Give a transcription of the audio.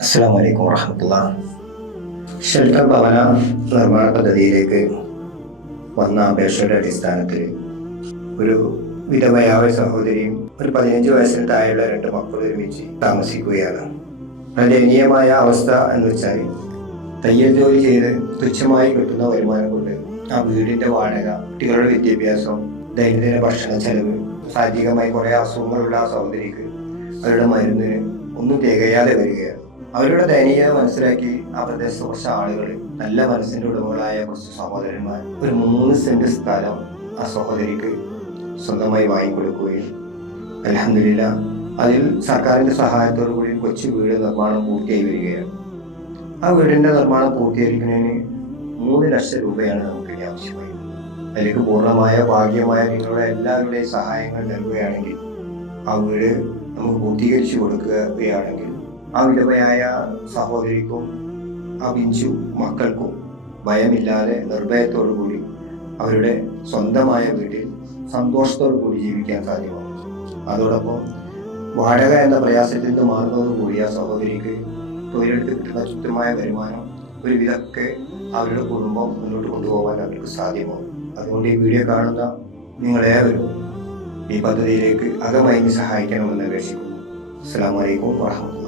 അസ്സലാമു അലൈക്കും വറഹ്മത്തുള്ളാഹി. ഷെൽട്ടർ ഭവന നിർമ്മാണ പദ്ധതിയിലേക്ക് വന്ന അപേക്ഷയുടെ അടിസ്ഥാനത്തിൽ ഒരു വിധവയായ സഹോദരിയും ഒരു 15 വയസ്സിന് താഴെയുള്ള 2 മക്കളും ഒരുമിച്ച് താമസിക്കുകയാണ്. ദയനീയമായ അവസ്ഥ എന്ന് വെച്ചാൽ തയ്യൽ ജോലി ചെയ്ത് തുച്ഛമായി കിട്ടുന്ന വരുമാനം കൊണ്ട് ആ വീടിൻ്റെ വാടക, കുട്ടികളുടെ വിദ്യാഭ്യാസം, ദൈനംദിന ഭക്ഷണ ചെലവ്, ശാരീരികമായി കുറേ അസുഖങ്ങളുള്ള ആ സഹോദരിക്ക് അവരുടെ മരുന്നിന് ഒന്നും തികയാതെ വരികയാണ്. അവരുടെ ദയനീയത മനസ്സിലാക്കി ആ പ്രദേശത്തെ കുറച്ച് ആളുകൾ, നല്ല മനസ്സിൻ്റെ ഉടമകളായ കുറച്ച് സഹോദരന്മാർ, ഒരു 3 സെന്റ് സ്ഥലം ആ സഹോദരിക്ക് സ്വന്തമായി വാങ്ങിക്കൊടുക്കുകയും അൽഹംദുലില്ലാഹ് അതിൽ സർക്കാരിൻ്റെ സഹായത്തോടു കൂടി കൊച്ചു വീട് നിർമ്മാണം പൂർത്തിയായി വരികയാണ്. ആ വീടിൻ്റെ നിർമ്മാണം പൂർത്തീകരിക്കുന്നതിന് 3 ലക്ഷം രൂപയാണ് നമുക്ക് ആവശ്യമായി. അതിലേക്ക് പൂർണ്ണമായ ഭാഗ്യമായ നിങ്ങളുടെ എല്ലാവരുടെയും സഹായങ്ങൾ നൽകുകയാണെങ്കിൽ ആ വീട് നമുക്ക് പൂർത്തീകരിച്ചു കൊടുക്കുകയാണെങ്കിൽ ആ വിധവയായ സഹോദരിക്കും ആ പിഞ്ചു മക്കൾക്കും ഭയമില്ലാതെ നിർഭയത്തോടു കൂടി അവരുടെ സ്വന്തമായ വീട്ടിൽ സന്തോഷത്തോടു കൂടി ജീവിക്കാൻ സാധ്യമാകും. അതോടൊപ്പം വാടക എന്ന പ്രയാസത്തിൽ മാറുന്നതോടുകൂടി ആ സഹോദരിക്ക് തൊഴിലെടുത്ത് കിട്ടുന്ന കൃത്യമായ വരുമാനം ഒരുവിധമൊക്കെ അവരുടെ കുടുംബം മുന്നോട്ട് കൊണ്ടുപോകാൻ അവർക്ക് സാധ്യമാകും. അതുകൊണ്ട് ഈ വീഡിയോ കാണുന്ന നിങ്ങളേവരും ഈ പദ്ധതിയിലേക്ക് അകമയങ്ങി സഹായിക്കണമെന്ന് അപേക്ഷിക്കുന്നു. അസ്സലാമു അലൈക്കും വറഹ്മത്തുള്ളാഹി.